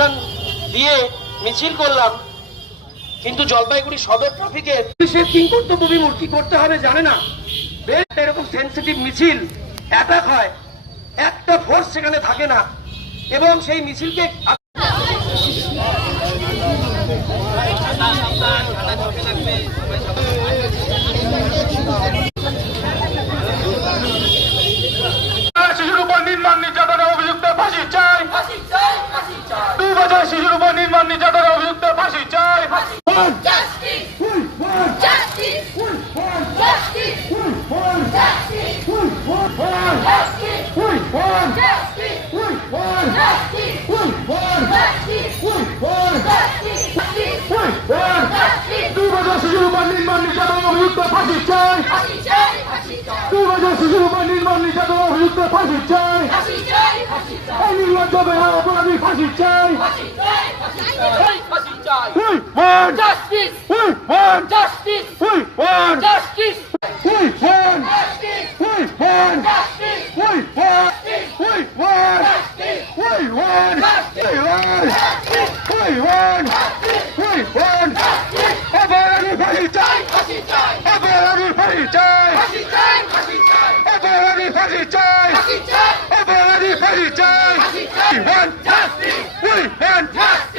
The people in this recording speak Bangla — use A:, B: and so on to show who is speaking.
A: ডোনেশন দিয়ে মিছিল করলাম কিন্তু জলপাইগুড়ি সদর ট্রাফিকে পুলিশের কিংকর্তব্য বিমূর কি করতে হবে জানে না বেশ এরকম সেন্সিটিভ মিছিল অ্যাটাক হয় একটা ফোর্স সেখানে থাকে না এবং সেই মিছিলকে
B: শিশুর উপর নির্মাণ নির্যাতনের অভিযুক্ত ফাঁসি চাই দুই বছর শিশুর উপর নির্মাণ নির্যাতনের অভিযুক্ত ফাঁসি চাই
C: Justice! Justice! Justice! Justice! Justice!
B: দুই বছর শিশুর উপর নির্মাণ নির্যাতনের অভিযুক্ত ফাঁসি চাই শিশুর উপর নির্মাণ নির্যাতনের অভিযুক্ত ফাঁসি চাই এই নির্লজ্জ বেহায়া অপরাধী ফাঁসি চাই We want
C: Justice!
B: We want
C: Justice!
B: We want
C: Justice!
B: We want We want
C: Justice!
B: We want We want We want We want We want We want অপরাধী ফাঁসি চাই অপরাধী ফাঁসি চাই অপরাধী ফাঁসি চাই অপরাধী ফাঁসি চাই We want We want